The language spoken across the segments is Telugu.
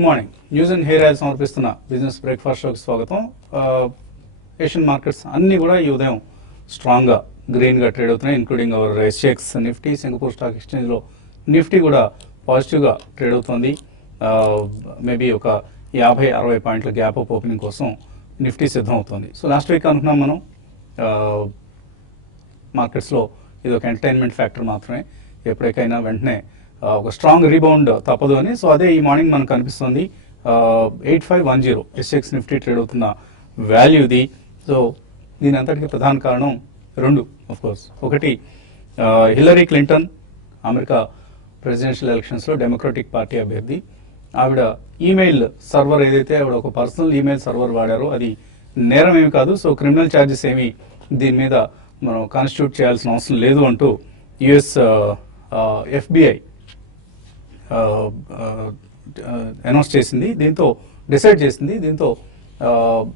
Good morning. News and hair oil సమర్పిస్తున్న బిజినెస్ బ్రేక్ఫాస్ట్ షోకి స్వాగతం. ఏషియన్ మార్కెట్స్ అన్ని కూడా ఈ ఉదయం స్ట్రాంగ్గా గ్రీన్గా ట్రేడ్ అవుతున్నాయి, including our SGX Nifty. Singapore stock ఎక్స్చేంజ్లో నిఫ్టీ కూడా పాజిటివ్గా ట్రేడ్ అవుతుంది. మేబీ ఒక 50-60 పాయింట్ల గ్యాప్ అప్ ఓపెనింగ్ కోసం నిఫ్టీ సిద్ధం అవుతుంది. సో లాస్ట్ వీక్ అనుకున్నాం మనం మార్కెట్స్లో ఇది ఒక ఎంటర్టైన్మెంట్ ఫ్యాక్టర్ మాత్రమే, ఎప్పటికైనా వెంటనే ఒక స్ట్రాంగ్ రీబౌండ్ తప్పదు అని. సో అదే ఈ మార్నింగ్ మనకు కనిపిస్తుంది. 8510 ఎస్ఎక్స్ నిఫ్టీ ట్రేడ్ అవుతున్న వాల్యూ ఇది. సో దీని అంతటికి ప్రధాన కారణం రెండు కోర్స్. ఒకటి, హిల్లరీ క్లింటన్ అమెరికా ప్రెసిడెన్షియల్ ఎలక్షన్స్లో డెమోక్రటిక్ పార్టీ అభ్యర్థి. ఆవిడ ఈమెయిల్ సర్వర్ ఏదైతే ఆవిడ ఒక పర్సనల్ ఈమెయిల్ సర్వర్ వాడారో అది నేరం ఏమి కాదు. సో క్రిమినల్ ఛార్జెస్ ఏమి దీని మీద మనం కాన్స్టిట్యూట్ చేయాల్సిన అవసరం లేదు అంటూ యుఎస్ FBI అనౌన్స్ చేసింది. దీంతో డిసైడ్ చేసింది. దీంతో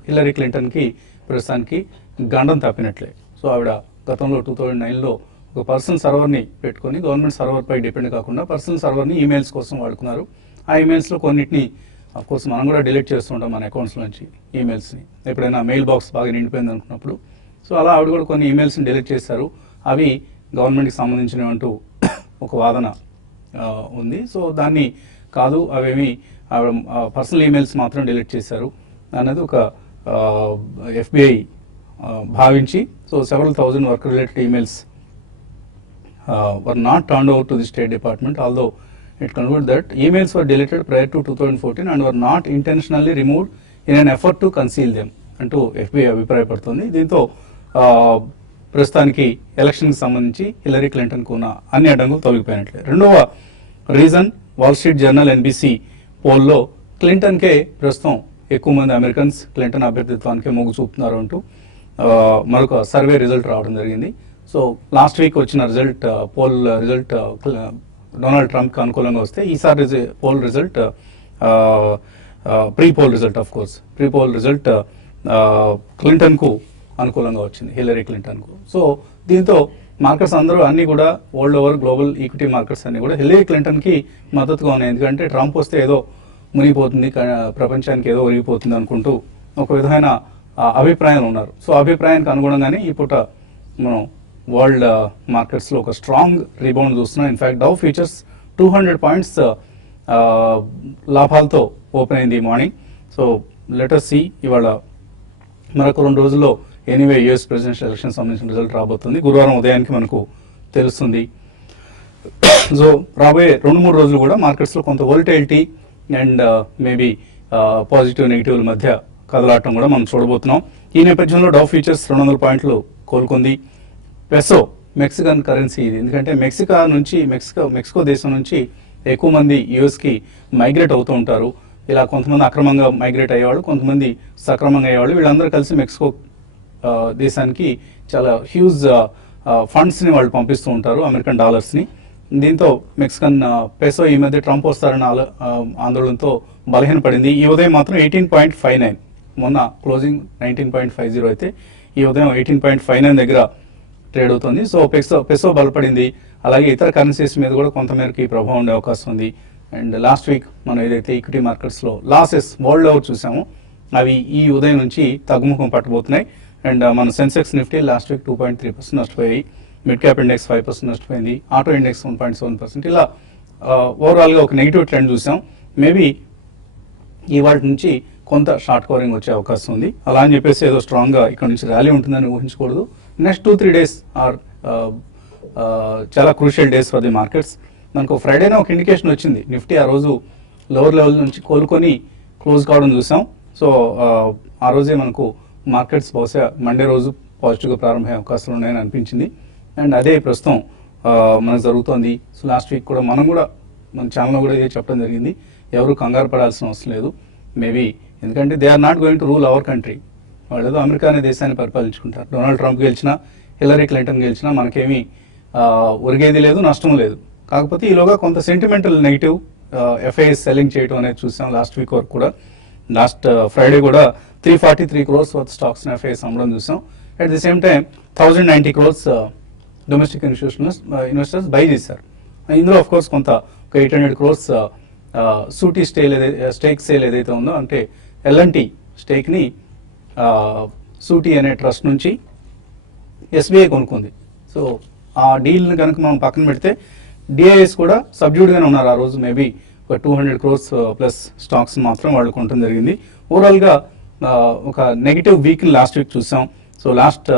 హిల్లరీ క్లింటన్కి ప్రస్తుతానికి గండం తప్పినట్లే. సో ఆవిడ గతంలో 2009లో ఒక పర్సనల్ సర్వర్ని పెట్టుకొని గవర్నమెంట్ సర్వర్పై డిపెండ్ కాకుండా పర్సనల్ సర్వర్ని ఈమెయిల్స్ కోసం వాడుకున్నారు. ఆ ఈమెయిల్స్లో కొన్నిటిని అఫ్కోర్స్ మనం కూడా డిలీట్ చేస్తుంటాం మన అకౌంట్స్ నుంచి ఈమెయిల్స్ని, ఎప్పుడైనా మెయిల్ బాక్స్ బాగా నిండిపోయింది అనుకున్నప్పుడు. సో అలా ఆవిడ కూడా కొన్ని ఈమెయిల్స్ని డిలీట్ చేశారు. అవి గవర్నమెంట్కి సంబంధించినవి అంటూ ఒక వాదన ఉంది. సో దాన్ని కాదు, అవేమి పర్సనల్ ఈమెయిల్స్ మాత్రం డిలీట్ చేశారు అన్నది ఒక FBI భావించి, so several thousand work related emails were not turned over to the State Department, although it concluded that emails were deleted prior to 2014 and were not intentionally removed in an effort to conceal them అంటూ FBI అభిప్రాయపడుతుంది. దీంతో ప్రస్తుతానికి ఎలక్షన్కి సంబంధించి హిల్లరీ క్లింటన్కు ఉన్న అన్ని అడ్డంకులు తొలగిపోయినట్లే. రెండవ reason, wall street journal NBC పోల్లో క్లింటన్కే ప్రస్తుతం ఎక్కువ మంది అమెరికన్స్ క్లింటన్ అభ్యర్థిత్వానికే మొగ్గు చూపుతున్నారు అంటూ మరొక సర్వే రిజల్ట్ రావడం జరిగింది. సో లాస్ట్ వీక్ వచ్చిన రిజల్ట్, పోల్ రిజల్ట్ డొనాల్డ్ ట్రంప్కి అనుకూలంగా వస్తే ఈసారి poll result, pre poll result pre poll result క్లింటన్కు అనుకూలంగా వచ్చింది, హిల్లరీ క్లింటన్కు. సో దీంతో మార్కెట్స్ అందరూ అన్నీ కూడా world over global equity markets అన్నీ కూడా హిల్లరీ క్లింటన్కి మద్దతుగా ఉన్నాయి. ఎందుకంటే ట్రంప్ వస్తే ఏదో మునిగిపోతుంది, ప్రపంచానికి ఏదో ఒరిగిపోతుంది అనుకుంటూ ఒక విధమైన అభిప్రాయాలు ఉన్నారు. సో అభిప్రాయానికి అనుగుణంగానే ఈ పూట మనం వరల్డ్ మార్కెట్స్లో ఒక స్ట్రాంగ్ రీబౌండ్ చూస్తున్నాం. ఇన్ఫ్యాక్ట్ డౌ ఫ్యూచర్స్ 200 పాయింట్స్ లాభాలతో ఓపెన్ అయింది ఈ మార్నింగ్. సో లెటర్ సి ఇవాళ మరొక 2 రోజుల్లో ఎనీవే యూఎస్ ప్రెసిడెన్షియల్ ఎలక్షన్ సంబంధించిన రిజల్ట్ రాబోతుంది. గురువారం ఉదయానికి మనకు తెలుస్తుంది. సో రాబోయే 2-3 రోజులు కూడా మార్కెట్స్లో కొంత వోలటైలిటీ అండ్ మేబీ పాజిటివ్ నెగిటివ్ల మధ్య కదలాటం కూడా మనం చూడబోతున్నాం. ఈ నేపథ్యంలో డౌ ఫ్యూచర్స్ 200 పాయింట్లు కోలుకుంది. పెసో మెక్సికన్ కరెన్సీ ఇది, ఎందుకంటే మెక్సికో దేశం నుంచి ఎక్కువ మంది యూఎస్కి మైగ్రేట్ అవుతూ ఉంటారు. ఇలా కొంతమంది అక్రమంగా మైగ్రేట్ అయ్యేవాళ్ళు, కొంతమంది సక్రమంగా అయ్యేవాళ్ళు, వీళ్ళందరూ కలిసి మెక్సికో దేశానికి చాలా హ్యూజ్ ఫండ్స్ని వాళ్ళు పంపిస్తూ ఉంటారు, అమెరికన్ డాలర్స్ని. దీంతో మెక్సికన్ పెసో ఈ మధ్య ట్రంప్ వస్తారన్న ఆందోళనతో బలహీనపడింది. ఈ ఉదయం మాత్రం 18.59, మొన్న క్లోజింగ్ 19.50 అయితే ఈ ఉదయం 18.59 దగ్గర ట్రేడ్ అవుతుంది. సో పెసో బలపడింది. అలాగే ఇతర కరెన్సీస్ మీద కూడా కొంతమేరకు ఈ ప్రభావం ఉండే అవకాశం ఉంది. అండ్ లాస్ట్ వీక్ మనం ఏదైతే ఈక్విటీ మార్కెట్స్లో లాసెస్ వరల్డ్ ఓవర్ చూసామో అవి ఈ ఉదయం నుంచి తగ్గుముఖం పట్టబోతున్నాయి. అండ్ మన సెన్సెక్స్ నిఫ్టీ లాస్ట్ వీక్ 2.3% నష్టపోయాయి, మిడ్ క్యాప్ ఇండెక్స్ 5% నష్టపోయింది, ఆటో ఇండెక్స్ 1.7%. ఇలా ఓవరాల్గా ఒక నెగిటివ్ ట్రెండ్ చూసాం. మేబీ ఇవాళ నుంచి కొంత షార్ట్ కవరింగ్ వచ్చే అవకాశం ఉంది. అలా అని చెప్పేసి ఏదో స్ట్రాంగ్గా ఇక్కడ నుంచి ర్యాలీ ఉంటుందని ఊహించకూడదు. నెక్స్ట్ 2-3 డేస్ ఆర్ చాలా crucial days for the markets. మనకు ఫ్రైడేనే ఒక ఇండికేషన్ వచ్చింది, నిఫ్టీ ఆ రోజు లోవర్ లెవెల్ నుంచి కోలుకొని క్లోజ్ కావడం చూసాం. సో ఆ రోజే మనకు మార్కెట్స్ బహుశా మండే రోజు పాజిటివ్గా ప్రారంభమయ్యే అవకాశాలు ఉన్నాయని అనిపించింది. అండ్ అదే ప్రస్తుతం మనకు జరుగుతోంది. సో లాస్ట్ వీక్ కూడా మన ఛానల్లో కూడా ఇదే చెప్పడం జరిగింది, ఎవరు కంగారు పడాల్సిన అవసరం లేదు. మేబీ ఎందుకంటే they are not going to rule our country. వాళ్ళు ఏదో అమెరికా అనే దేశాన్ని పరిపాలించుకుంటారు. డొనాల్డ్ ట్రంప్ గెలిచినా హిల్లరీ క్లింటన్ గెలిచినా మనకేమీ ఒరిగేది లేదు, నష్టం లేదు. కాకపోతే ఈలోగా కొంత సెంటిమెంటల్ నెగిటివ్ FIS సెల్లింగ్ చేయడం అనేది చూసాం లాస్ట్ వీక్ వరకు కూడా. లాస్ట్ ఫ్రైడే కూడా 343 crores వర్త్ స్టాక్స్ని FIS అమ్మడం చూసాం. At the same time 1090 crores domestic investors by చేశారు. ఇందులో ఆఫ్ కోర్స్ కొంత 800 crores సూటీ స్టేక్ సేల్ ఏదైతే ఉందో అంటే ఎల్ఎన్టీ స్టేక్ని సూటీ అనే ట్రస్ట్ నుంచి ఎస్బీఐ కొనుక్కుంది. సో ఆ డీల్ని కనుక మనం పక్కన పెడితే డిఐఎస్ కూడా సబ్డ్యూడ్గానే ఉన్నారు ఆ రోజు. మేబీ ఒక 200 crores ప్లస్ స్టాక్స్ మాత్రం వాళ్ళు కొనడం జరిగింది. ఓవరాల్గా ఒక నెగిటివ్ వీక్ని లాస్ట్ వీక్ చూసాం. సో లాస్ట్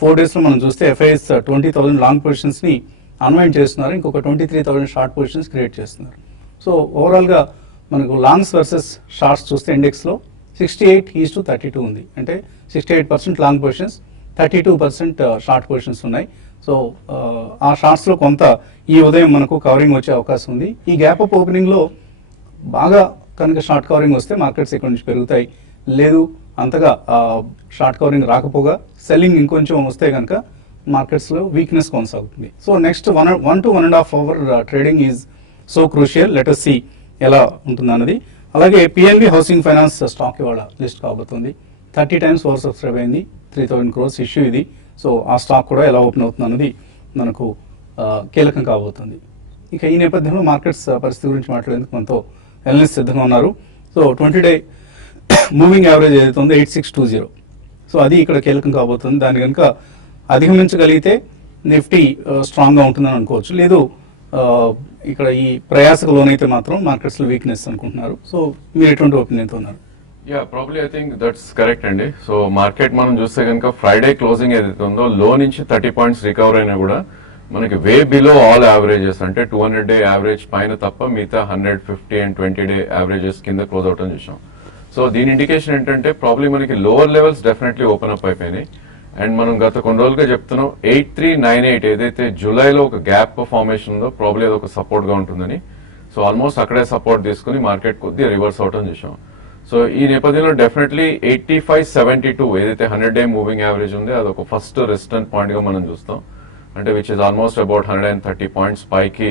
4 daysలో మనం చూస్తే ఎఫ్ఐఎస్ 20,000 లాంగ్ పొజిషన్స్ని అన్వైండ్ చేస్తున్నారు, ఇంకొక 23,000 షార్ట్ పొజిషన్స్ క్రియేట్ చేస్తున్నారు. సో ఓవరాల్గా మనకు లాంగ్స్ వర్సెస్ షార్ట్స్ చూస్తే ఇండెక్స్లో 68:32 ఉంది. అంటే 68% లాంగ్ పొజిషన్స్, 32% షార్ట్ పొజిషన్స్ ఉన్నాయి. సో ఆ షార్ట్స్లో కొంత ఈ ఉదయం మనకు కవరింగ్ వచ్చే అవకాశం ఉంది. ఈ గ్యాప్ అప్ ఓపెనింగ్లో బాగా కనుక షార్ట్ కవరింగ్ వస్తే మార్కెట్స్ ఇక్కడ నుంచి పెరుగుతాయి. లేదు అంతగా షార్ట్ కవరింగ్ రాకపోగా సెల్లింగ్ ఇంకొంచెం వస్తే కనుక మార్కెట్స్లో వీక్నెస్ కొనసాగుతుంది. So next 1 to 1.5 hour trading is so crucial. Let us see ఎలా ఉంటుందన్నది. అలాగే పిఎన్బి హౌసింగ్ ఫైనాన్స్ స్టాక్ ఇవాళ లిస్ట్ కాబోతుంది. 30 times ఓవర్ సబ్స్క్రైబ్ అయింది. 3,000 crores ఇష్యూ ఇది. సో ఆ స్టాక్ కూడా ఎలా ఓపెన్ అవుతుంది అన్నది మనకు కీలకం కాబోతుంది. ఇక ఈ నేపథ్యంలో మార్కెట్స్ పరిస్థితి గురించి మాట్లాడేందుకు మనతో ఎనలిస్ట్ సిద్ధంగా ఉన్నారు. సో 20-day మూవింగ్ యావరేజ్ ఏదైతే ఉందో 8620. సో అది ఇక్కడ కీలకం కాబోతుంది. దాన్ని కనుక అధిగమించగలిగితే నిఫ్టీ స్ట్రాంగ్గా ఉంటుందని అనుకోవచ్చు. లేదు ఇక్కడ ఈ ప్రయాసకు లోనైతే మాత్రం మార్కెట్స్లో వీక్నెస్ అనుకుంటున్నారు. సో మీరు ఎటువంటి ఒపీనియన్తో ఉన్నారు? Probably I think that's correct అండి. సో మార్కెట్ మనం చూస్తే కనుక ఫ్రైడే క్లోజింగ్ ఏదైతే ఉందో లో నుంచి 30 points రికవర్ అయినా కూడా మనకి వే బిలో ఆల్ యావరేజెస్, అంటే 200-day యావరేజ్ పైన తప్ప మిగతా 150 and 20-day యావరేజెస్ కింద క్లోజ్ అవుట్ అని చూసాం. సో దీని ఇండికేషన్ ఏంటంటే ప్రాబ్లీ మనకి lower levels definitely open up అయిపోయినాయి. అండ్ మనం గత కొన్ని రోజులుగా చెప్తున్నాం 8398 ఏదైతే జూలైలో ఒక గ్యాప్ ఫార్మేషన్ ఉందో ప్రాబ్లీ అది ఒక సపోర్ట్ గా ఉంటుందని. సో ఆల్మోస్ట్ అక్కడే సపోర్ట్ తీసుకుని మార్కెట్ కొద్దిగా రివర్స్ అవటం చూసాం. సో ఈ నేపథ్యంలో డెఫినెట్లీ 8572 ఏదైతే 100-day మూవింగ్ యావరేజ్ ఉంది అది ఒక ఫస్ట్ రెసిస్టెంట్ పాయింట్ గా మనం చూస్తాం. అంటే which is almost about 130 points పైకి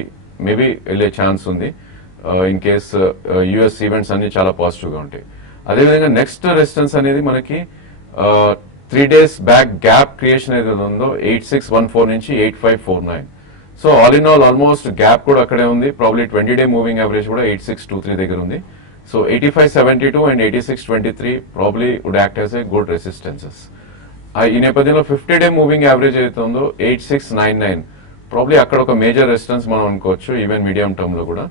మేబీ వెళ్ళే ఛాన్స్ ఉంది ఇన్ కేస్ యుఎస్ ఈవెంట్స్ అన్ని చాలా పాజిటివ్ గా ఉంటాయి. అదేవిధంగా నెక్స్ట్ రెసిస్టెన్స్ అనేది మనకి 3 days బ్యాక్ గ్యాప్ క్రియేషన్ ఏదైతే ఉందో 8614 నుంచి 8549. So all in all almost gap కూడా అక్కడే ఉంది. ప్రాబ్లీ 20-day మూవింగ్ యావరేజ్ కూడా 8623 దగ్గర ఉంది. So 8572 and 8623 probably would act as a good resistances. ఈ నేపథ్యంలో 50-day మూవింగ్ యావరేజ్ ఏదైతే ఉందో 8699 ప్రాబ్లీ అక్కడ ఒక మేజర్ రెసిస్టెన్స్ మనం అనుకోవచ్చు ఈవెన్ మీడియం టర్మ్ లో కూడా.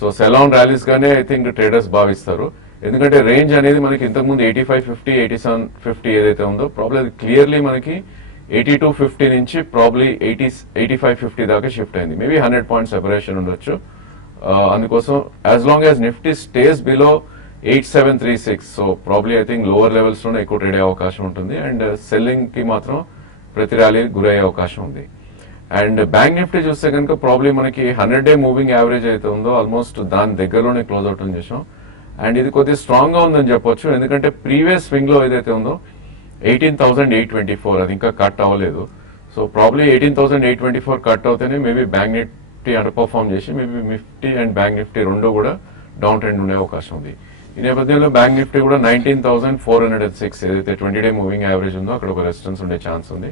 సో సెల్ ఆన్ ర్యాలీస్ గానే ఐ థింక్ ట్రేడర్స్ భావిస్తారు. ఎందుకంటే రేంజ్ అనేది మనకి ఇంతకుముందు 8550, 8750 ఏదైతే ఉందో ప్రాబ్లీ అది క్లియర్లీ మనకి 8250 నుంచి ప్రాబ్లీ 8550 దాకా షిఫ్ట్ అయింది. మేబీ 100 points సెపరేషన్ ఉండొచ్చు. అందుకోసం as long as Nifty stays below 8736 so probably I think lower levels లోనే ఎక్కువ ట్రేడ్ అయ్యే అవకాశం ఉంటుంది. అండ్ సెల్లింగ్ కి మాత్రం ప్రతి ర్యాలీ గురయ్యే అవకాశం ఉంది. అండ్ బ్యాంక్ నిఫ్టీ చూస్తే కనుక ప్రాబ్లీ మనకి 100-day మూవింగ్ యావరేజ్ అయితే ఉందో ఆల్మోస్ట్ దాని దగ్గరలోనే క్లోజ్ అవుట్ చేసాం. అండ్ ఇది కొద్దిగా స్ట్రాంగ్ గా ఉందని చెప్పొచ్చు. ఎందుకంటే ప్రీవియస్ స్వింగ్ లో ఏదైతే ఉందో 18,824 అది ఇంకా కట్ అవ్వలేదు. సో ప్రాబ్లీ 18,824 కట్ అవుతేనే maybe bank Nifty underperform చేసి maybe Nifty and bank Nifty రెండు కూడా డౌన్ ట్రెండ్ ఉండే అవకాశం ఉంది. ఈ నేపథ్యంలో బ్యాంక్ నిఫ్టీ కూడా 19,406 ఏదైతే 20-day మూవింగ్ యావరేజ్ ఉందో అక్కడ ఒక రెసిస్టెన్స్ ఉండే ఛాన్స్ ఉంది.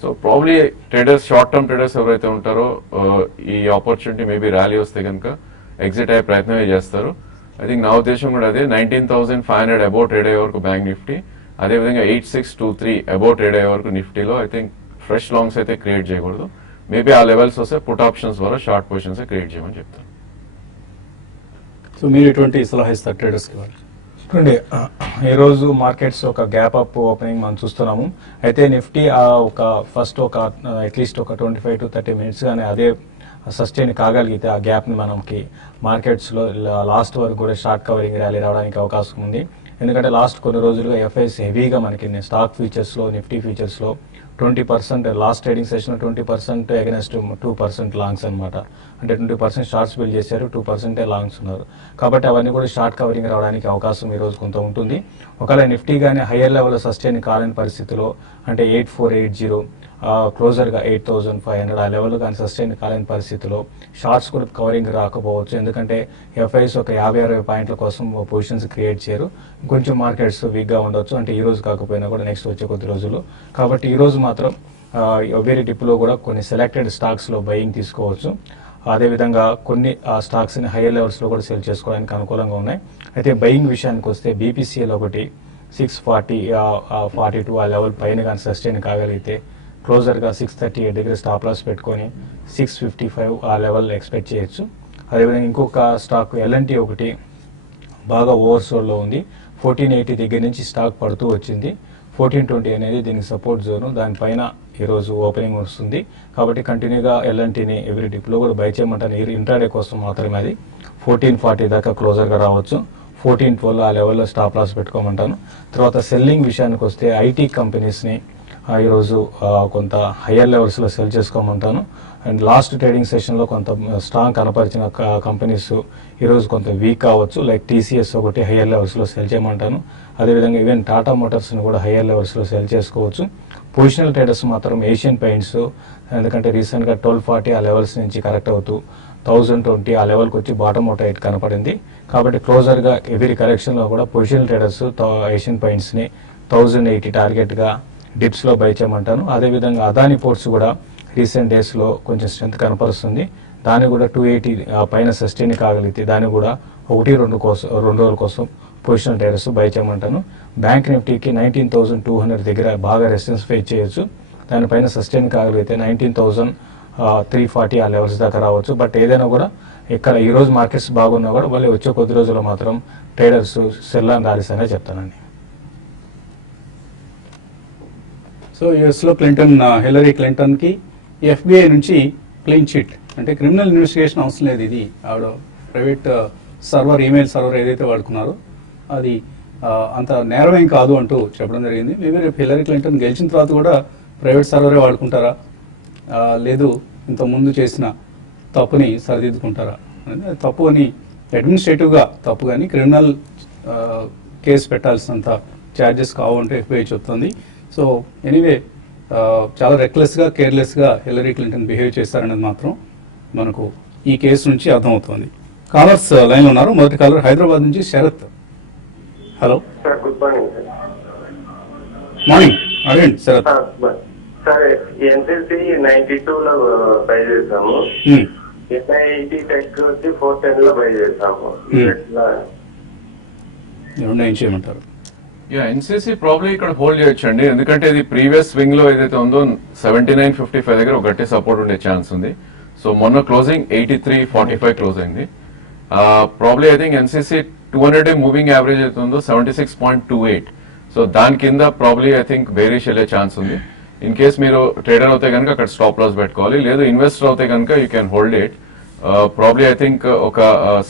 So probably traders, short term traders ఎవరైతే ఉంటారో ఈ ఆపర్చునిటీ మేబీ ర్యాలీ వస్తే కనుక ఎగ్జిట్ అయ్యే ప్రయత్నమే చేస్తారు. ఐ థింక్ నా ఉద్దేశం కూడా అదే. 19,500 అబౌవ్ ట్రేడ్ అయ్యే వరకు బ్యాంక్ నిఫ్టీ, అదేవిధంగా 8623 అబౌవ్ ట్రేడ్ అయ్యే వరకు నిఫ్టీలో ఐ థింక్ ఫ్రెష్ లాంగ్స్ అయితే క్రియేట్ చేయకూడదు. మేబీ ఆ లెవెల్స్ వస్తే పుట్ ఆప్షన్స్ ద్వారా షార్ట్ పొజిషన్స్ క్రియేట్ చేయమని చెప్తాను. సో మీరు ఎటువంటి సలహా ఇస్తారు ట్రేడర్స్కి? చూడండి, ఈరోజు మార్కెట్స్ ఒక గ్యాప్ అప్ ఓపెనింగ్ మనం చూస్తున్నాము. అయితే నిఫ్టీ ఒక ఫస్ట్ ఒక అట్లీస్ట్ ఒక 25 to 30 minutes కానీ అదే సస్టైన్ కాగలిగితే ఆ గ్యాప్ని మనకి మార్కెట్స్లో లాస్ట్ వరకు కూడా షార్ట్ కవరింగ్ ర్యాలీ రావడానికి అవకాశం ఉంది. ఎందుకంటే లాస్ట్ కొన్ని రోజులుగా ఎఫ్ఐఎస్ హెవీగా మనకి స్టాక్ ఫ్యూచర్స్లో, నిఫ్టీ ఫ్యూచర్స్లో 20% లాస్ట్ ట్రేడింగ్ సెషన్లో 20% అగెనెస్ట్ 2% లాంగ్స్ అనమాట. అంటే 20% షార్ట్స్ బిల్డ్ చేశారు, 2% లాంగ్స్ ఉన్నారు. కాబట్టి అవన్నీ కూడా షార్ట్ కవరింగ్ రావడానికి అవకాశం ఈరోజు కొంత ఉంటుంది. ఒకవేళ నిఫ్టీ కానీ హయ్యర్ లెవెల్లో సస్టైన్ కాలేని పరిస్థితిలో అంటే 8480 క్లోజర్గా 8,500 ఆ లెవెల్ కానీ సస్టైన్ కాలేని పరిస్థితిలో షార్ట్స్ కూడా కవరింగ్ రాకపోవచ్చు. ఎందుకంటే ఎఫ్ఐఎస్ ఒక 50-60 పాయింట్ల కోసం పొజిషన్స్ క్రియేట్ చేయరు. కొంచెం మార్కెట్స్ వీక్గా ఉండొచ్చు, అంటే ఈ రోజు కాకపోయినా కూడా నెక్స్ట్ వచ్చే కొద్ది రోజులు. కాబట్టి ఈ రోజు మాత్రం వేరే డిప్లో కూడా కొన్ని సెలెక్టెడ్ స్టాక్స్లో బయింగ్ తీసుకోవచ్చు. అదేవిధంగా కొన్ని స్టాక్స్ని హైయర్ లెవెల్స్లో కూడా సెల్ చేసుకోవడానికి అనుకూలంగా ఉన్నాయి. అయితే బయింగ్ విషయానికి వస్తే బీపీసీఎల్ ఒకటి 640 42 ఆ లెవెల్ పైన కానీ సస్టైన్ కాగలిగితే క్లోజర్గా 638 దగ్గర స్టాప్ లాస్ పెట్టుకొని 655 ఆ లెవెల్ ఎక్స్పెక్ట్ చేయొచ్చు. అదేవిధంగా ఇంకొక స్టాక్ ఎల్ఎన్టీ ఒకటి బాగా ఓవర్సోల్లో ఉంది. 1480 దగ్గర నుంచి స్టాక్ పడుతూ వచ్చింది. 1420 అనేది దీనికి సపోర్ట్ జోను, దానిపైన ఈరోజు ఓపెనింగ్ వస్తుంది. కాబట్టి కంటిన్యూగా ఎల్ఎన్టీని ఎవ్రీ డిప్లో కూడా బై చేయమంటాను. ఇంట్రాడే కోసం మాత్రమే అది 1440 దాకా క్లోజర్గా రావచ్చు. 1412 ఆ లెవెల్లో స్టాప్ లాస్ పెట్టుకోమంటాను. తర్వాత సెల్లింగ్ విషయానికి వస్తే ఐటీ కంపెనీస్ని ఈరోజు కొంత హయ్యర్ లెవెల్స్లో సెల్ చేసుకోమంటాను. అండ్ లాస్ట్ ట్రేడింగ్ సెషన్లో కొంత స్ట్రాంగ్ కనపరిచిన కంపెనీస్ ఈరోజు కొంత వీక్ కావచ్చు. లైక్ టీసీఎస్ ఒకటి హయ్యర్ లెవెల్స్లో సెల్ చేయమంటాను. అదేవిధంగా ఈవెన్ టాటా మోటార్స్ని కూడా హయ్యర్ లెవెల్స్లో సెల్ చేసుకోవచ్చు. పొజిషనల్ ట్రేడర్స్ మాత్రం ఏషియన్ పెయింట్స్, ఎందుకంటే రీసెంట్గా 1240 ఆ లెవెల్స్ నుంచి కరెక్ట్ అవుతూ 1020 ఆ లెవెల్కి వచ్చి బాటమ్ అవుట్ ఎయిట్ కనపడింది. కాబట్టి క్లోజర్గా ఎవరీ కరెక్షన్లో కూడా పొజిషనల్ ట్రేడర్స్ ఏషియన్ పెయింట్స్ని 1080 టార్గెట్గా డిప్స్లో బై చేయమంటాను. అదేవిధంగా అదాని పోర్ట్స్ కూడా రీసెంట్ డేస్లో కొంచెం స్ట్రెంత్ కనపరుస్తుంది. దాన్ని కూడా 280 పైన సస్టైన్ కాగలిగితే దాన్ని కూడా 1-2 రోజుల కోసం పొజిషనల్ ట్రేడర్స్ బై చేయమంటాను. బ్యాంక్ నిఫ్టీకి 19,200 దగ్గర బాగా రెసిస్టెన్స్ ఫేస్ చేయొచ్చు. దానిపైన సస్టైన్ కాగలిగితే 19,340 ఆ లెవెల్స్ దాకా రావచ్చు. బట్ ఏదైనా కూడా ఇక్కడ ఈరోజు మార్కెట్స్ బాగున్నా కూడా మళ్ళీ వచ్చే కొద్ది రోజుల్లో మాత్రం ట్రేడర్స్ సెల్ అండ్ ర్యాలీస్ అనే చెప్తానండి. సో యుఎస్లో హిల్లరీ క్లింటన్కి ఎఫ్బిఐ నుంచి క్లీన్ చిట్, అంటే క్రిమినల్ ఇన్వెస్టిగేషన్ అవసరం లేదు. ఇది ఆవిడ ప్రైవేట్ సర్వర్, ఈమెయిల్ సర్వర్ ఏదైతే వాడుకున్నారో అది అంత నేరమేం కాదు అంటూ చెప్పడం జరిగింది. మేబీ రేపు హిల్లరీ క్లింటన్ గెలిచిన తర్వాత కూడా ప్రైవేట్ సర్వరే వాడుకుంటారా, లేదు ఇంతకుముందు చేసిన తప్పుని సరిదిద్దుకుంటారా అనేది తప్పు అని అడ్మినిస్ట్రేటివ్గా తప్పు, కానీ క్రిమినల్ కేసు పెట్టాల్సినంత ఛార్జెస్ కావు అంటే ఎఫ్బిఐ చెప్తుంది. సో ఎనీవే చాలా రెక్లెస్గా, కేర్లెస్గా హిల్లరీ క్లింటన్ బిహేవ్ చేశారనేది మాత్రం మనకు ఈ కేసు నుంచి అర్థమవుతుంది. కాలర్స్ లైన్లో ఉన్నారు. మొదటి కాలర్ హైదరాబాద్ నుంచి Sharath. Hello sir, good morning sir. Morning, అడగండి శరత్. సార్, ఎన్సీసీ 92లో బై చేసాము. ఎన్ఐటి టెక్ వచ్చి 410లో బై చేసాము. ఏం చేయమంటారు? ఎన్సీసీ ప్రాబ్లీ ఇక్కడ హోల్డ్ చేయొచ్చండి, ఎందుకంటే ఇది ప్రీవియస్ స్వింగ్ లో ఏదైతే ఉందో 79.55 దగ్గర ఒక గట్టి సపోర్ట్ ఉండే ఛాన్స్ ఉంది. సో మొన్న క్లోజింగ్ 83.45 క్లోజ్ అయింది. ప్రాబ్లీ ఐ థింక్ ఎన్సీసీ 200-డే మూవింగ్ యావరేజ్ అయితే ఉందో 76.28. సో దాని కింద ప్రాబ్లీ ఐ థింక్ బేరిష్ వెళ్ళే ఛాన్స్ ఉంది. ఇన్ కేస్ మీరు ట్రేడర్ అవుతే కనుక అక్కడ స్టాప్ లాస్ పెట్టుకోవాలి, లేదు ఇన్వెస్టర్ అవుతే కనుక you can hold it. Probably I think ఒక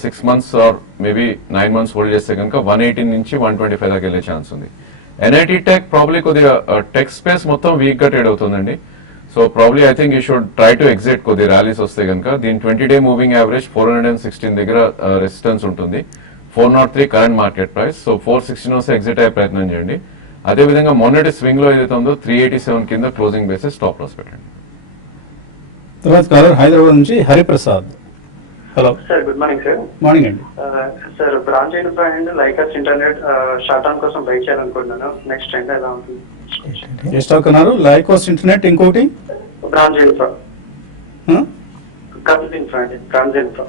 6 months or maybe 9 months hold చేస్తే కనుక 118 నుంచి 125 దాకా వెళ్ళే ఛాన్స్ ఉంది. ఎన్ఐటి టెక్ ప్రాబ్లీ కొద్దిగా టెక్ స్పేస్ మొత్తం వీక్ గా ట్రేడ్ అవుతుందండి. So probably I think you should try to exit కొద్ది ర్యాలీస్ వస్తే కనుక. దీని 20-డే మూవింగ్ యావరేజ్ 416 దగ్గర రెసిస్టెన్స్ ఉంటుంది. 403 కరెంట్ మార్కెట్ ప్రైస్. సో 416 వస్తే ఎగ్జిట్ అయ్యే ప్రయత్నం చేయండి. అదేవిధంగా మొన్నటి స్వింగ్ లో ఏదైతే ఉందో 387 కింద క్లోజింగ్ బేసిస్ స్టాప్ లాస్ పెట్టండి. తర్వాత కాలర్ హైదరాబాద్ నుంచి Hariprasad. Hello sir, good morning sir. Morning అండి. Sir, branch infra and Lycos internet short term కోసం బై చేయాలనుకుంటున్నాను. నెక్స్ట్ ట్రెండ్ ఎలా ఉంటుంది? ఏ స్టాక్ అన్నారు? లైకోస్ ఇంటర్నెట్, ఇంకోటి బ్రాంచ్ ఇన్ఫ్రా, బ్రాంచ్ ఇన్ఫ్రా అండి, బ్రాంచ్ ఇన్ఫ్రా.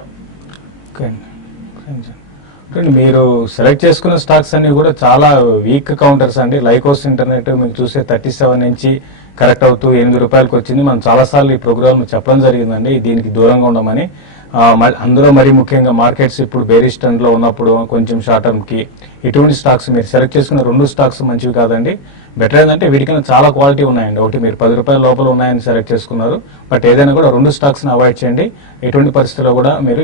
మీరు సెలెక్ట్ చేసుకున్న స్టాక్స్ అన్ని కూడా చాలా వీక్ కౌంటర్స్ అండి. లైకోస్ ఇంటర్నెట్ మీకు చూస్తే 37 నుంచి కరెక్ట్ అవుతూ 8 రూపాయలకు వచ్చింది. మనం చాలాసార్లు ఈ ప్రోగ్రామ్ చెప్పడం జరిగిందండి దీనికి దూరంగా ఉండమని. అందులో మరీ ముఖ్యంగా మార్కెట్స్ ఇప్పుడు బేరిష్ ట్రెండ్ లో ఉన్నప్పుడు కొంచెం షార్ట్ టర్మ్ కి ఇటువంటి స్టాక్స్ మీరు సెలెక్ట్ చేసుకున్న 2 స్టాక్స్ మంచివి కాదండి. బెటర్ ఏంటంటే వీటికైనా చాలా క్వాలిటీ ఉన్నాయండి. ఒకటి మీరు 10 రూపాయల లోపల ఉన్నాయని సెలెక్ట్ చేసుకున్నారు, బట్ ఏదైనా కూడా 2 స్టాక్స్ ని అవాయిడ్ చేయండి. ఎటువంటి పరిస్థితుల్లో కూడా మీరు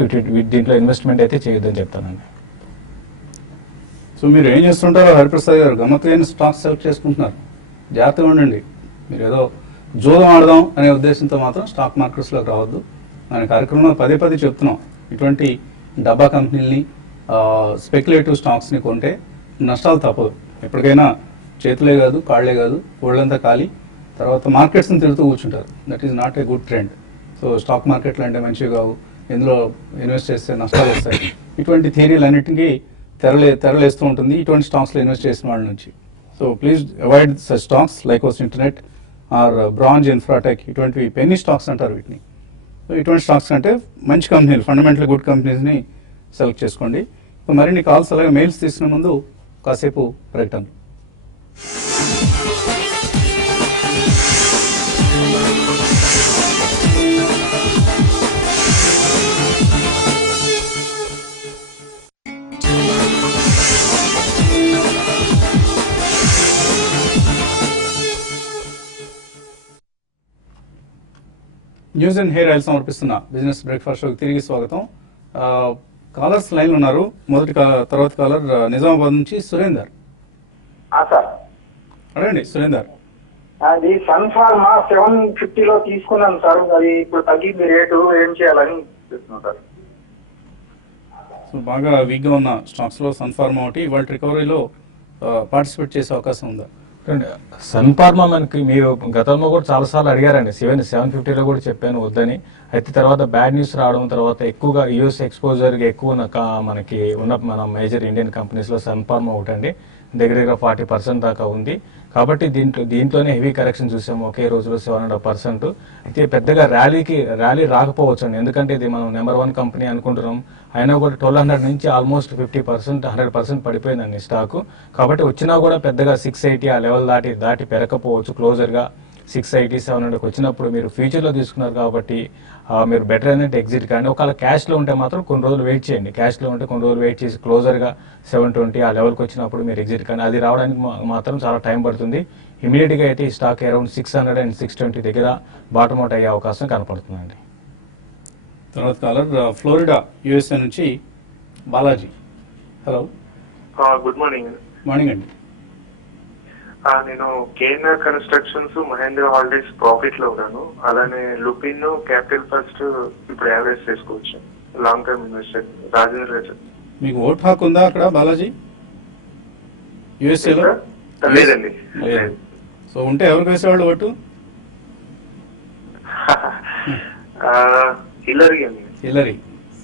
దీంట్లో ఇన్వెస్ట్మెంట్ అయితే చేయొద్దని చెప్తానండి. సో మీరు ఏం చేస్తుంటారో హరిప్రసాద్ గారు, గమ్మత్తైన స్టాక్స్ సెలెక్ట్ చేసుకుంటున్నారు. జాగ్రత్తగా ఉండండి. మీరు ఏదో జోదం ఆడదాం అనే ఉద్దేశంతో మాత్రం స్టాక్ మార్కెట్స్లోకి రావద్దు. మన కార్యక్రమంలో పదే చెప్తున్నాం, ఇటువంటి డబ్బా కంపెనీలని, స్పెక్యులేటివ్ స్టాక్స్ని కొంటే నష్టాలు తప్పదు. ఎప్పటికైనా చేతులే కాదు, కాళ్లే కాదు, ఒళ్ళంతా ఖాళీ. తర్వాత మార్కెట్స్ని తిరుగుతూ కూర్చుంటారు. That is not a good trend. So stock మార్కెట్లు అంటే మంచివి కావు, ఇందులో ఇన్వెస్ట్ చేస్తే నష్టాలు వస్తాయి. ఇటువంటి థియరీలు అన్నింటికీ తెరలేస్తూ ఉంటుంది ఇటువంటి స్టాక్స్లో ఇన్వెస్ట్ చేసిన వాళ్ళ నుంచి. So please avoid such stocks Lycos Internet or Bronze Infratech. ఇటువంటివి పెన్నీ స్టాక్స్ అంటారు వీటిని. సో ఇటువంటి స్టాక్స్ అంటే మంచి కంపెనీలు, ఫండమెంటల్ గుడ్ కంపెనీస్ని సెలెక్ట్ చేసుకోండి. సో మరిన్ని కాల్స్ అలాగే మెయిల్స్ తీసుకునే ముందు కాసేపు ప్రకటన. న్యూస్ అండ్ హెయిర్ ఆయిల్ సమర్పిస్తున్న బిజినెస్ బ్రేక్ఫాస్ట్ షోకి తిరిగి స్వాగతం. కాలర్స్ లైన్ ఉన్నారు. తర్వాత కాలర్ నిజామాబాద్ నుంచి సురేందర్. సార్ అడగండి సురేందర్. అది సన్ ఫార్మా 750లో తీసుకున్నాను సార్. అది ఇప్పుడు తగ్గింది రేటు, ఏం చేయాలని చూస్తున్నాను సార్. సో బాగా వీక్గా ఉన్న స్టాక్స్లో సన్ ఫార్మా ఒకటి. ఇవాళ రికవరీలో పార్టిసిపేట్ చేసే అవకాశం ఉందా? సన్ ఫార్మా మనకి మీరు గతంలో కూడా చాలాసార్లు అడిగారండి. 750లో కూడా చెప్పాను వద్దని. అయితే తర్వాత బ్యాడ్ న్యూస్ రావడం, తర్వాత ఎక్కువగా యూఎస్ ఎక్స్పోజర్ ఎక్కువ మనకి ఉన్న మన మేజర్ ఇండియన్ కంపెనీస్లో సన్ ఫార్మా ఒకటండి. దగ్గర 40% దాకా ఉంది. కాబట్టి దీంట్లోనే హెవీ కరెక్షన్ చూసాము ఒకే రోజులో 7.5%. అయితే పెద్దగా ర్యాలీ రాకపోవచ్చు అండి, ఎందుకంటే ఇది మనం నెంబర్ 1 కంపెనీ అనుకుంటున్నాం. అయినా కూడా 1200 నుంచి ఆల్మోస్ట్ 50%, 100% పడిపోయిందండి స్టాకు. కాబట్టి వచ్చినా కూడా పెద్దగా 680 ఆ లెవెల్ దాటి పెరగకపోవచ్చు. క్లోజర్గా 680, 700 వచ్చినప్పుడు మీరు ఫ్యూచర్లో తీసుకున్నారు కాబట్టి మీరు బెటర్ అనేది ఎగ్జిట్ కానీ. ఒకవేళ క్యాష్లో ఉంటే మాత్రం కొన్ని రోజులు వెయిట్ చేయండి. క్యాష్లో ఉంటే కొన్ని రోజులు వెయిట్ చేసి క్లోజర్గా 720 ఆ లెవెల్కి వచ్చినప్పుడు మీరు ఎగ్జిట్ కానీ. అది రావడానికి మాత్రం చాలా టైం పడుతుంది. ఇమీడియట్గా అయితే ఈ స్టాక్ అరౌండ్ 600 and 620 దగ్గర బాటమ్ అవుట్ అయ్యే అవకాశం కనపడుతుందండి. తర్వాత కాలర్ ఫ్లోరిడా యూఎస్ఏ నుంచి Balaji. Hello, good morning. Morning అండి. నేను కేఎన్ఆర్ కన్స్ట్రక్షన్స్, మహేంద్ర హాలిడేస్ ప్రాఫిట్ లో ఉన్నాను. అలానే లుపిన్, క్యాపిటల్ ఫస్ట్ ఇప్పుడు యావరేజ్ చేసుకోవచ్చు. లాంగ్ టర్మ్ ఇన్వెస్టర్ రాజేంద్ర గారు. మీకు ఓట్ హక్కు ఉందా అక్కడ బాలాజీ యూఎస్ఏలో? లేదండి. సో ఉంటే ఎవరికి వేసేవాళ్ళు ఓటు? హిల్లరీ అండి. Hillary.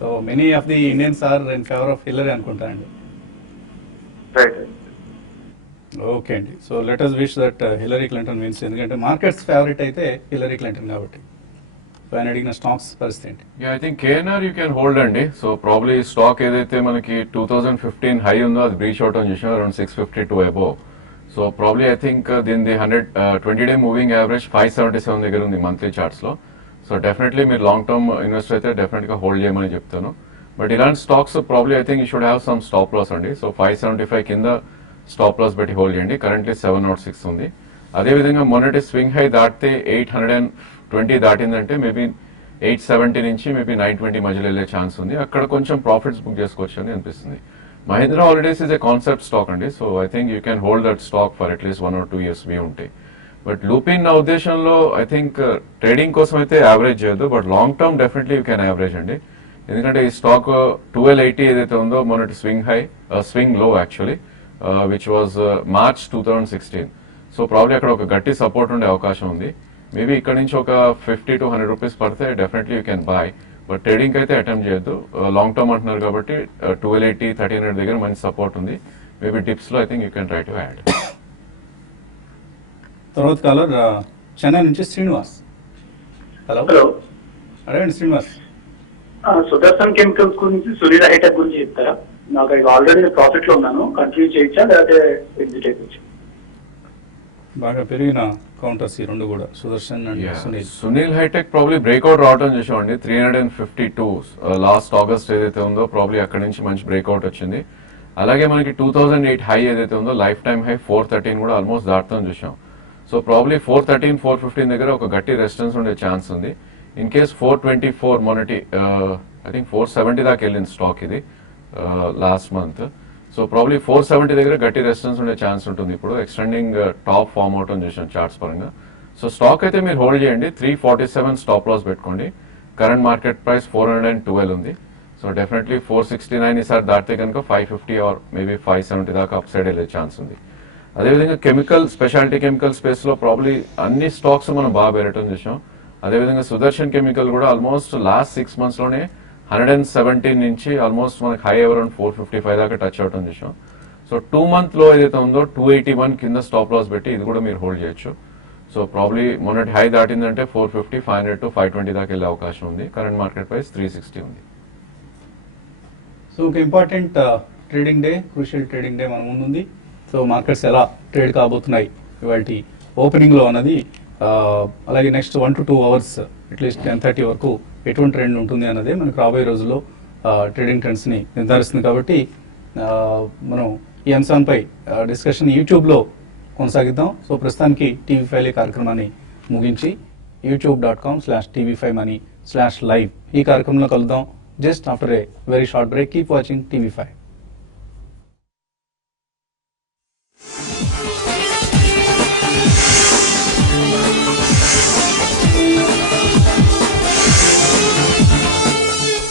So many of the Indians are in favour of Hillary అనుకుంటానండి. రైట్. ఓకే అండి. So let us wish that Hillary Clinton wins. ఎందుకంటే మార్కెట్స్ ఫేవరెట్ అయితే హిల్లరీ క్లింటన్ కాబట్టి. సో ఆయన అడిగిన స్టాక్స్ పరిస్థితి ఏంటి? I think KNR you can hold అండి. సో ప్రాబ్లీ స్టాక్ ఏదైతే మనకి 2015 హై ఉందో అది బ్రీచ్ అవుట్ అని చూసాం, around 652 above. So probably I think దీని 120-day మూవింగ్ యావరేజ్ 577 దగ్గర ఉంది మంత్లీ చార్ట్స్ లో. సో డెఫినెట్లీ మీరు లాంగ్ టర్మ్ ఇన్వెస్టర్ అయితే డెఫినెట్ గా హోల్డ్ చేయమని చెప్తాను. బట్ ఇలాంటి stocks probably I think you should have some stop loss అండి. సో 575 కింద స్టాప్ లాస్ పెట్టి హోల్డ్ చేయండి. కరెంట్లీ 706 ఉంది. అదేవిధంగా మొన్నటి స్వింగ్ హై దాటితే 820 దాటిందంటే మేబీ 870 నుంచి మేబీ 920 మధ్యలో వెళ్ళే ఛాన్స్ ఉంది. అక్కడ కొంచెం ప్రాఫిట్స్ బుక్ చేసుకోవచ్చు అని అనిపిస్తుంది. Mahindra Holidays is a concept stock అండి. So I think you can hold that stock for at least 1 or 2 years వే ఉంటాయి. బట్ లూపిన్ నా ఉద్దేశంలో ఐ థింక్ ట్రేడింగ్ కోసం అయితే యావరేజ్ చేయొద్దు, but long term definitely you can average అండి. ఎందుకంటే ఈ స్టాక్ 1280 ఏదైతే ఉందో మొన్నటి స్వింగ్ లో actually which was March 2016. So probably అక్కడ ఒక గట్టి సపోర్ట్ ఉండే అవకాశం ఉంది. మేబీ ఇక్కడ నుంచి ఒక 50 to 100 రూపీస్ పడితే definitely you can buy. But trading అయితే అటెంప్ట్ చేయొద్దు. లాంగ్ టర్మ్ అంటున్నారు కాబట్టి 1280, 1300 దగ్గర మంచి సపోర్ట్ ఉంది. మేబీ టిప్స్ లో I think you can try to add. తర్వాత కాలర్ చెన్నై నుంచి శ్రీనివాస్. హలో, అడగండి శ్రీనివాస్. సుదర్శన్ కెమికల్స్ గురించి, సూర్య హైటెక్ గురించి చెప్తారా? నాకు అది ఆల్రెడీ ప్రాఫిట్ లో ఉన్నాను, కంటిన్యూ చేయొచ్చా లేకపోతే ఎగ్జిట్ అయిపోవచ్చు? బాగా పెరిగిన కౌంటర్స్ ఈ రెండు కూడా, Sudarshan and Sunil. Sunil Hitech probably breakout రావడం చూసామండి. 352 లాస్ట్ ఆగస్ట్ ఏదైతే ఉందో ప్రాబ్లీ అక్కడ నుంచి మంచి బ్రేక్అవుట్ వచ్చింది. అలాగే మనకి 2008 హై ఏదైతే ఉందో లైఫ్ టైమ్ హై 413 కూడా ఆల్మోస్ట్ దాటుతాం చూసాం. సో ప్రాబ్లీ 413, 415 దగ్గర ఒక గట్టి రెసిస్టెన్స్ ఉండే ఛాన్స్ ఉంది. ఇన్ కేస్ 424 మొన్నటి ఐ థింక్ 470 దాకా వెళ్ళింది స్టాక్ ఇది లాస్ట్ మంత్. సో ప్రాబ్లీ 470 దగ్గర గట్టి రెసిస్టెన్స్ ఉండే ఛాన్స్ ఉంటుంది. ఇప్పుడు ఎక్స్టెండింగ్ టాప్ ఫార్మ్ అవుట్ అని చూసాం చార్ట్స్ పరంగా. సో స్టాక్ అయితే మీరు హోల్డ్ చేయండి. 347 స్టాప్ లాస్ పెట్టుకోండి. కరెంట్ మార్కెట్ ప్రైస్ 412 ఉంది. సో డెఫినెట్లీ 469 ఈసారి దాటితే కనుక 550 ఆర్ మేబీ 570 దాకా అప్ సైడ్ వెళ్ళే ఛాన్స్ ఉంది. అదేవిధంగా స్పెషాలిటీ కెమికల్ స్పేస్ లో ప్రాబ్లీ అన్ని స్టాక్స్ మనం బాగా పెరగటం చూసాం. అదేవిధంగా సుదర్శన్ కెమికల్ కూడా ఆల్మోస్ట్ లాస్ట్ 6 months లోనే 117 నుంచి ఆల్మోస్ట్ మనకి హై అరౌండ్ 455 దాకా టచ్ అవటం చూసాం. సో 2 month లో ఏదైతే ఉందో 281 కింద స్టాప్ లాస్ పెట్టి ఇది కూడా మీరు హోల్డ్ చేయొచ్చు. సో ప్రాబ్లీ మొన్నటి హై దాటిందంటే 450, 500 to 520 దాకా వెళ్ళే అవకాశం ఉంది. కరెంట్ మార్కెట్ ప్రైస్ 360 ఉంది. సో ఒక important trading day, crucial trading day మన ముందుంది. సో మార్కెట్స్ ఎలా ట్రేడ్ కాబోతున్నాయి ఇవాళ ఓపెనింగ్లో అన్నది, అలాగే నెక్స్ట్ 1 to 2 అవర్స్ అట్లీస్ట్ 10:30 వరకు ఎటువంటి ట్రెండ్ ఉంటుంది అన్నదే మనకు రాబోయే రోజుల్లో ట్రేడింగ్ ట్రెండ్స్ని నిర్ధారిస్తుంది. కాబట్టి మనం ఈ అంశంపై డిస్కషన్ యూట్యూబ్లో కొనసాగిద్దాం. సో ప్రస్తుతానికి TV5 కార్యక్రమాన్ని ముగించి youtube.com/TV5money/live ఈ కార్యక్రమంలో కలుద్దాం. Just after a very short break. Keep watching TV5.